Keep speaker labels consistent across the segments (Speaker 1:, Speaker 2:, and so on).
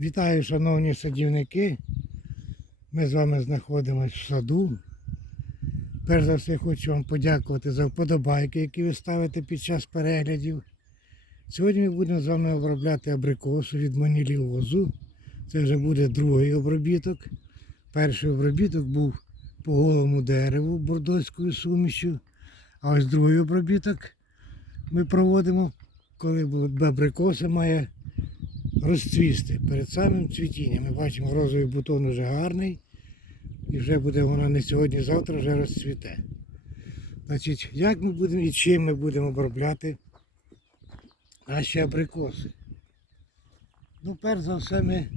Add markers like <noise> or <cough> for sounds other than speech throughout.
Speaker 1: Вітаю, шановні садівники. Ми з вами знаходимося в саду. Перш за все хочу вам подякувати за вподобайки, які ви ставите під час переглядів. Сьогодні ми будемо з вами обробляти абрикосу від моніліозу. Це вже буде другий обробіток. Перший обробіток був по голому дереву бордоською сумішю. А ось другий обробіток ми проводимо, коли абрикоса має розцвісти перед самим цвітінням. Ми бачимо, розовий бутон вже гарний. І вже буде вона не сьогодні, завтра вже розцвіте. Значить, як ми будемо і чим ми будемо обробляти наші абрикоси? Ну, перш за все, ми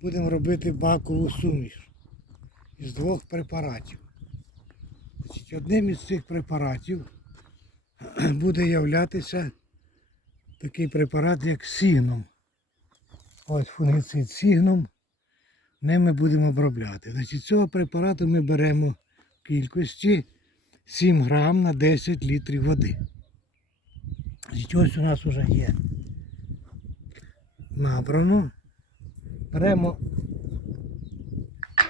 Speaker 1: будемо робити бакову суміш із двох препаратів. Значить, одним із цих препаратів <clears throat> буде являтися такий препарат, як сігном. Ось фунгіцид сігном. Ним ми будемо обробляти. Значить, цього препарату ми беремо в кількості 7 грам на 10 літрів води. Значить, ось у нас вже є набрано. Беремо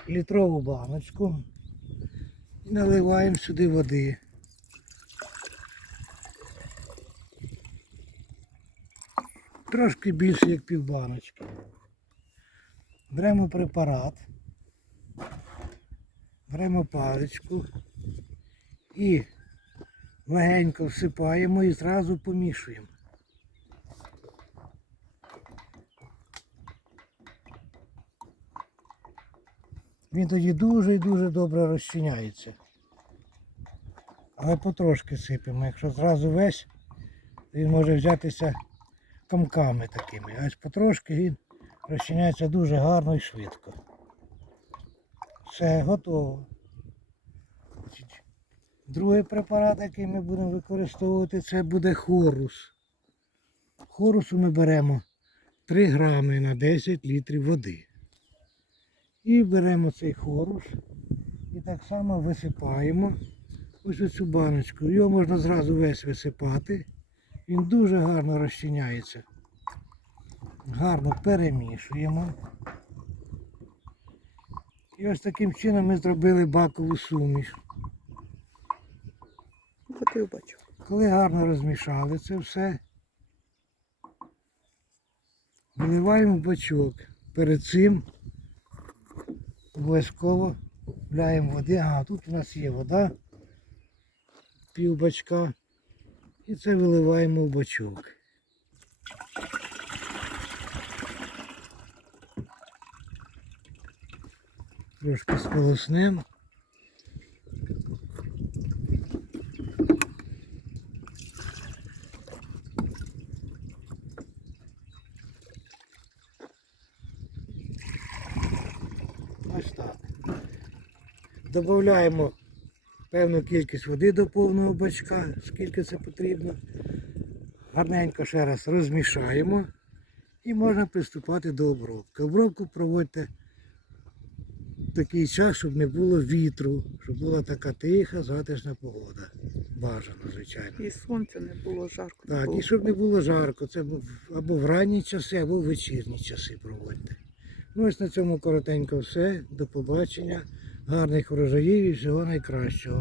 Speaker 1: літрову баночку і наливаємо сюди води. Трошки більше, як півбаночки. Беремо препарат, беремо паличку і легенько всипаємо і зразу помішуємо. Він тоді дуже і дуже добре розчиняється. Але потрошки сипемо. Якщо зразу весь, він може взятися комками такими. Ось потрошки він розчиняється дуже гарно і швидко. Все, готово. Другий препарат, який ми будемо використовувати, це буде хорус. Хорусу ми беремо 3 грами на 10 літрів води. І беремо цей хорус і так само висипаємо ось у цю баночку. Його можна зразу весь висипати. Він дуже гарно розчиняється. Гарно перемішуємо. І ось таким чином ми зробили бакову суміш.
Speaker 2: Бачу.
Speaker 1: Коли гарно розмішали це все, виливаємо в бачок. Перед цим обов'язково вляємо води. Ага, тут у нас є вода, пів бачка. І це виливаємо в бачок. Трошки сполоснемо. Ось. Додаємо певну кількість води до повного бачка, скільки це потрібно. Гарненько ще раз розмішаємо і можна приступати до обробки. Обробку проводьте в такий час, щоб не було вітру, щоб була така тиха, затишна погода. Бажано, звичайно.
Speaker 2: І сонця не було жарко.
Speaker 1: Так,
Speaker 2: було.
Speaker 1: і щоб не було жарко, це або в ранні часи, або в вечірні часи проводьте. Ну ось на цьому коротенько все. До побачення. Гарних врожаїв і всього найкращого.